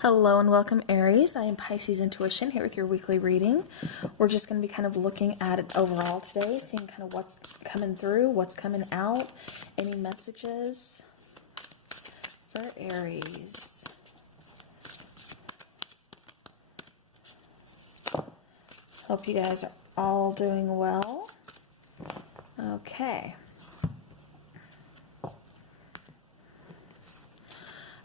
Hello and welcome, Aries. I am Pisces Intuition here with your weekly reading. We're just going to be kind of looking at it overall today, seeing kind of what's coming through, what's coming out, any messages for Aries. Hope you guys are all doing well. Okay.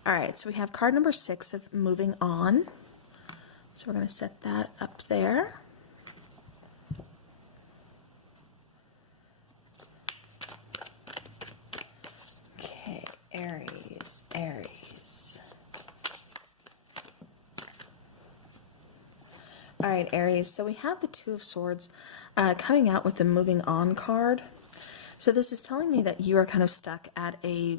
All right, so we have card number 6 of moving on. So we're going to set that up there. Okay, Aries, Aries. All right, Aries, so we have the Two of Swords coming out with the moving on card. So this is telling me that you are kind of stuck in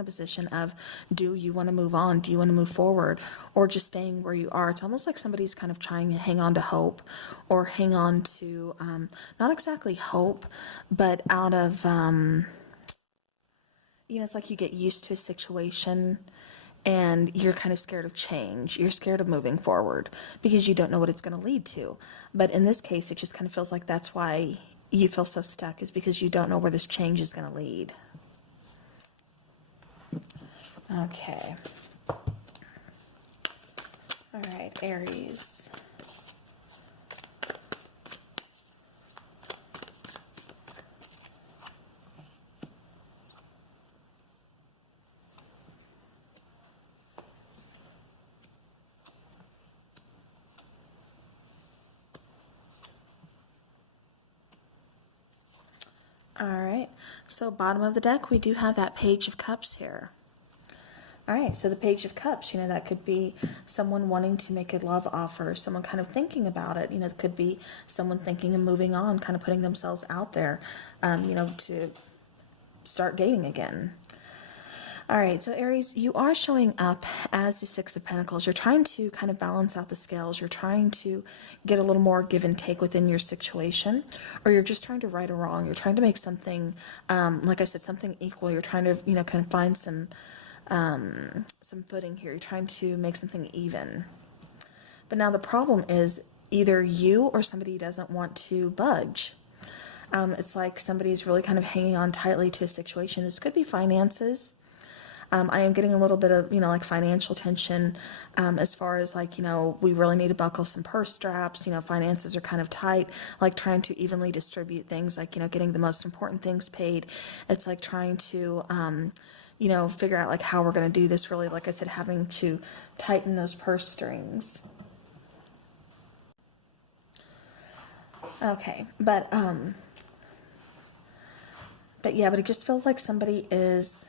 a position of, do you want to move on? Do you want to move forward? Or just staying where you are? It's almost like somebody's kind of trying to hang on to hope, or hang on to, not exactly hope, but out of, it's like you get used to a situation and you're kind of scared of change. You're scared of moving forward because you don't know what it's going to lead to. But in this case, it just kind of feels like that's why you feel so stuck, is because you don't know where this change is going to lead. Okay. All right, Aries. All right, so bottom of the deck, we do have that Page of Cups here. All right, so the Page of Cups, that could be someone wanting to make a love offer, someone kind of thinking about it. It could be someone thinking of moving on, kind of putting themselves out there, to start dating again. All right, so Aries, you are showing up as the Six of Pentacles. You're trying to kind of balance out the scales. You're trying to get a little more give and take within your situation, or you're just trying to right a wrong. You're trying to make something, like I said, something equal. You're trying to, kind of find some footing here. You're trying to make something even. But now the problem is either you or somebody doesn't want to budge. It's like somebody's really kind of hanging on tightly to a situation. This could be finances. I am getting a little bit of, like financial tension, as far as like, we really need to buckle some purse straps, finances are kind of tight, like trying to evenly distribute things, like, getting the most important things paid. It's like trying to, figure out like how we're going to do this, really, like I said, having to tighten those purse strings. Okay, but yeah, but it just feels like somebody is,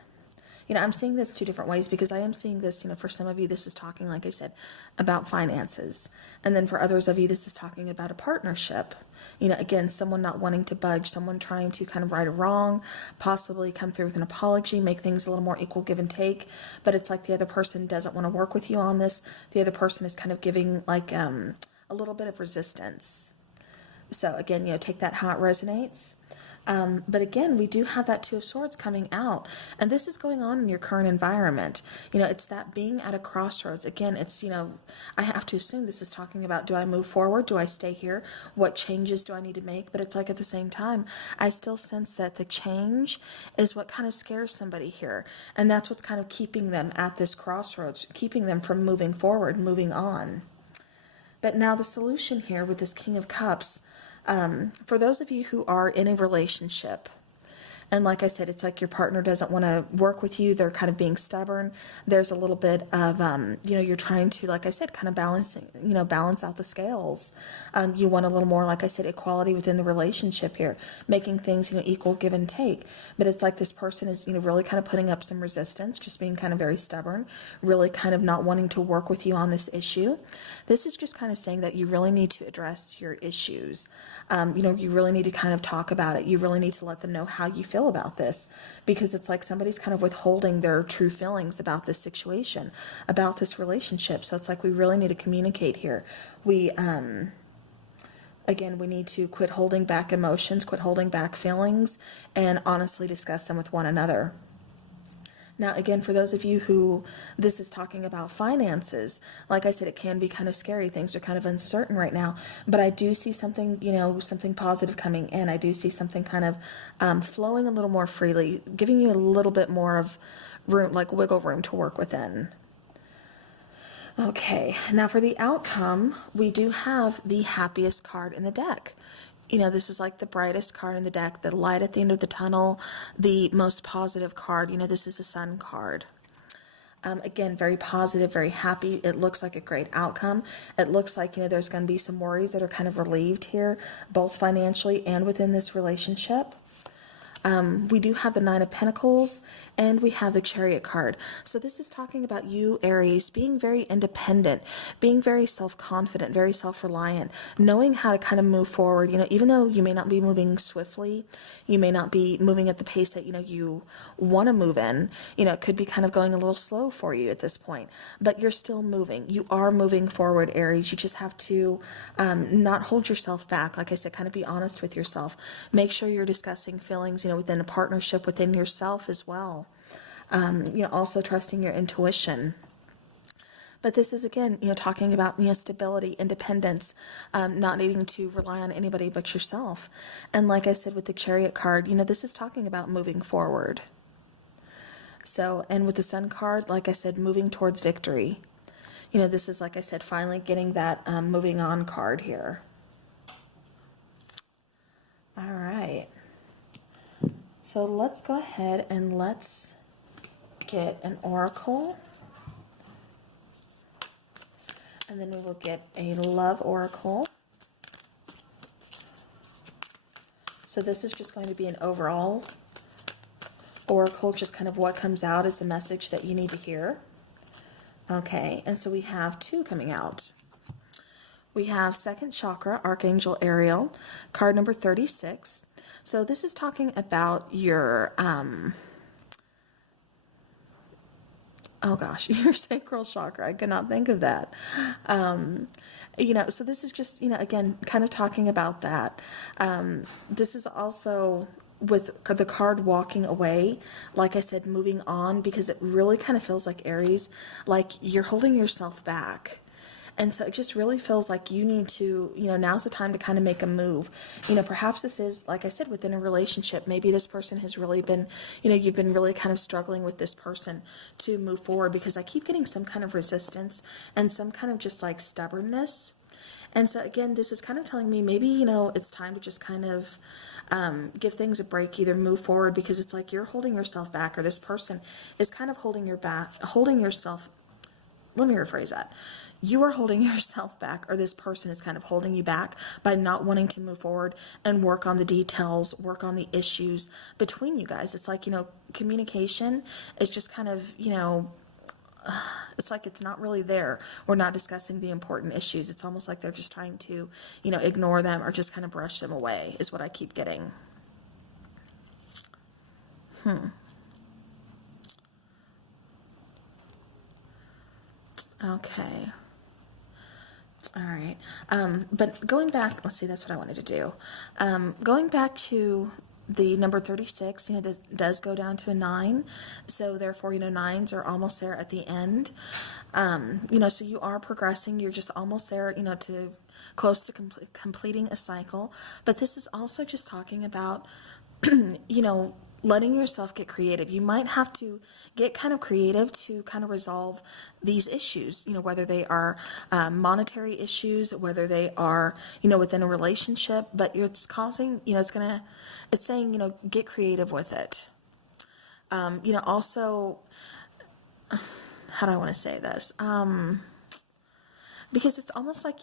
I'm seeing this two different ways, because I am seeing this, for some of you, this is talking, like I said, about finances. And then for others of you, this is talking about a partnership. Again, someone not wanting to budge, someone trying to kind of right a wrong, possibly come through with an apology, make things a little more equal give and take. But it's like the other person doesn't want to work with you on this. The other person is kind of giving like a little bit of resistance. So again, take that how it resonates. But again, we do have that Two of Swords coming out, and this is going on in your current environment. It's that being at a crossroads. Again, it's, I have to assume this is talking about, do I move forward? Do I stay here? What changes do I need to make? But it's like at the same time, I still sense that the change is what kind of scares somebody here. And that's what's kind of keeping them at this crossroads, keeping them from moving forward, moving on. But now the solution here with this King of Cups, for those of you who are in a relationship, and like I said, it's like your partner doesn't want to work with you. They're kind of being stubborn. There's a little bit of, you're trying to, like I said, kind of balance out the scales. You want a little more, like I said, equality within the relationship here, making things, equal give and take. But it's like this person is, really kind of putting up some resistance, just being kind of very stubborn, really kind of not wanting to work with you on this issue. This is just kind of saying that you really need to address your issues. You really need to kind of talk about it. You really need to let them know how you feel about this, because it's like somebody's kind of withholding their true feelings about this situation, about this relationship. So it's like we really need to communicate here. We again, we need to quit holding back emotions, quit holding back feelings, and honestly discuss them with one another. Now, again, for those of you who this is talking about finances, like I said, it can be kind of scary. Things are kind of uncertain right now, but I do see something, something positive coming in. I do see something kind of flowing a little more freely, giving you a little bit more of room, like wiggle room to work within. Okay, now for the outcome, we do have the happiest card in the deck. This is like the brightest card in the deck, the light at the end of the tunnel, the most positive card. This is the Sun card. Again, very positive, very happy. It looks like a great outcome. It looks like, there's going to be some worries that are kind of relieved here, both financially and within this relationship. We do have the Nine of Pentacles, and we have the Chariot card. So this is talking about you, Aries, being very independent, being very self-confident, very self-reliant, knowing how to kind of move forward. Even though you may not be moving swiftly, you may not be moving at the pace that, you want to move in. It could be kind of going a little slow for you at this point, but you're still moving. You are moving forward, Aries. You just have to not hold yourself back. Like I said, kind of be honest with yourself. Make sure you're discussing feelings, within a partnership, within yourself as well. Also trusting your intuition. But this is, again, talking about, stability, independence, not needing to rely on anybody but yourself. And like I said, with the Chariot card, this is talking about moving forward. So, and with the Sun card, like I said, moving towards victory. This is, like I said, finally getting that moving on card here. All right. So let's go ahead and let's get an oracle. And then we will get a love oracle. So this is just going to be an overall oracle, just kind of what comes out as the message that you need to hear. Okay, and so we have two coming out. We have second chakra, Archangel Ariel, card number 36. So this is talking about your, your sacral chakra. I could not think of that. So this is just, again, kind of talking about that. This is also with the card walking away, like I said, moving on, because it really kind of feels like, Aries, like you're holding yourself back. And so it just really feels like you need to, now's the time to kind of make a move. Perhaps this is, like I said, within a relationship. Maybe this person has really been, you've been really kind of struggling with this person to move forward, because I keep getting some kind of resistance and some kind of just like stubbornness. And so again, this is kind of telling me maybe, it's time to just kind of give things a break, either move forward, because it's like you're holding yourself back, or this person is kind of holding yourself. Let me rephrase that. You are holding yourself back, or this person is kind of holding you back by not wanting to move forward and work on the details, work on the issues between you guys. It's like, communication is just kind of, it's like it's not really there. We're not discussing the important issues. It's almost like they're just trying to, ignore them or just kind of brush them away, is what I keep getting. Okay. All right. But going back, let's see, that's what I wanted to do. Going back to the number 36, this does go down to a 9. So therefore, nines are almost there at the end. So you are progressing. You're just almost there, to close to completing a cycle. But this is also just talking about, letting yourself get creative. You might have to get kind of creative to kind of resolve these issues, whether they are monetary issues, whether they are, within a relationship, but it's causing, it's saying, get creative with it. Also, how do I want to say this? Because it's almost like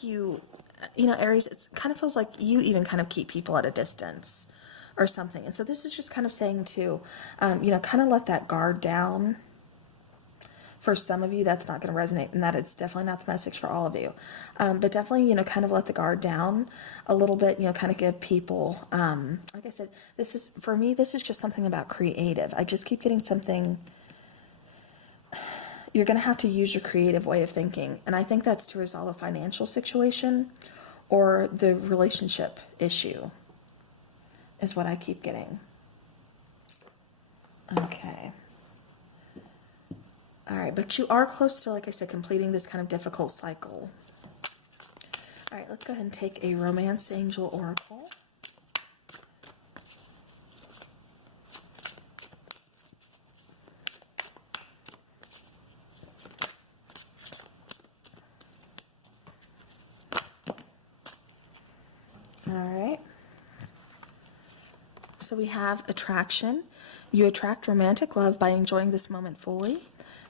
Aries, it kind of feels like you even kind of keep people at a distance or something. And so this is just kind of saying to, kind of let that guard down. For some of you, that's not going to resonate, and that it's definitely not the message for all of you. But definitely, kind of let the guard down a little bit, kind of give people, like I said, for me, this is just something about creative. I just keep getting something. You're going to have to use your creative way of thinking. And I think that's to resolve a financial situation or the relationship issue, is what I keep getting. Okay. All right, but you are close to, like I said, completing this kind of difficult cycle. All right, let's go ahead and take a romance angel oracle. All right. So we have attraction. You attract romantic love by enjoying this moment fully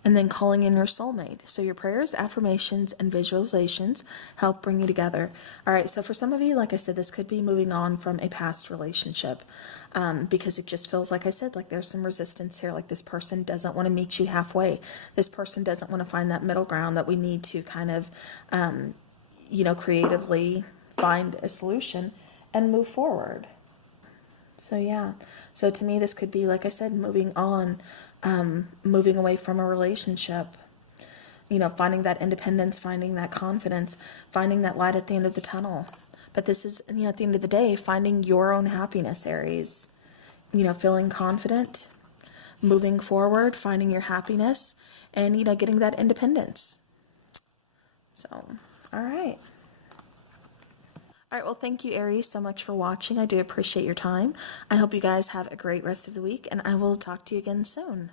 and then calling in your soulmate. So your prayers, affirmations, and visualizations help bring you together. All right, so for some of you, like I said, this could be moving on from a past relationship because it just feels, like I said, like there's some resistance here. Like this person doesn't want to meet you halfway. This person doesn't want to find that middle ground that we need to kind of, creatively find a solution and move forward. So yeah, so to me, this could be, like I said, moving on, moving away from a relationship, finding that independence, finding that confidence, finding that light at the end of the tunnel. But this is, at the end of the day, finding your own happiness, Aries, feeling confident, moving forward, finding your happiness, and, getting that independence. So, all right. All right, well, thank you, Aries, so much for watching. I do appreciate your time. I hope you guys have a great rest of the week, and I will talk to you again soon.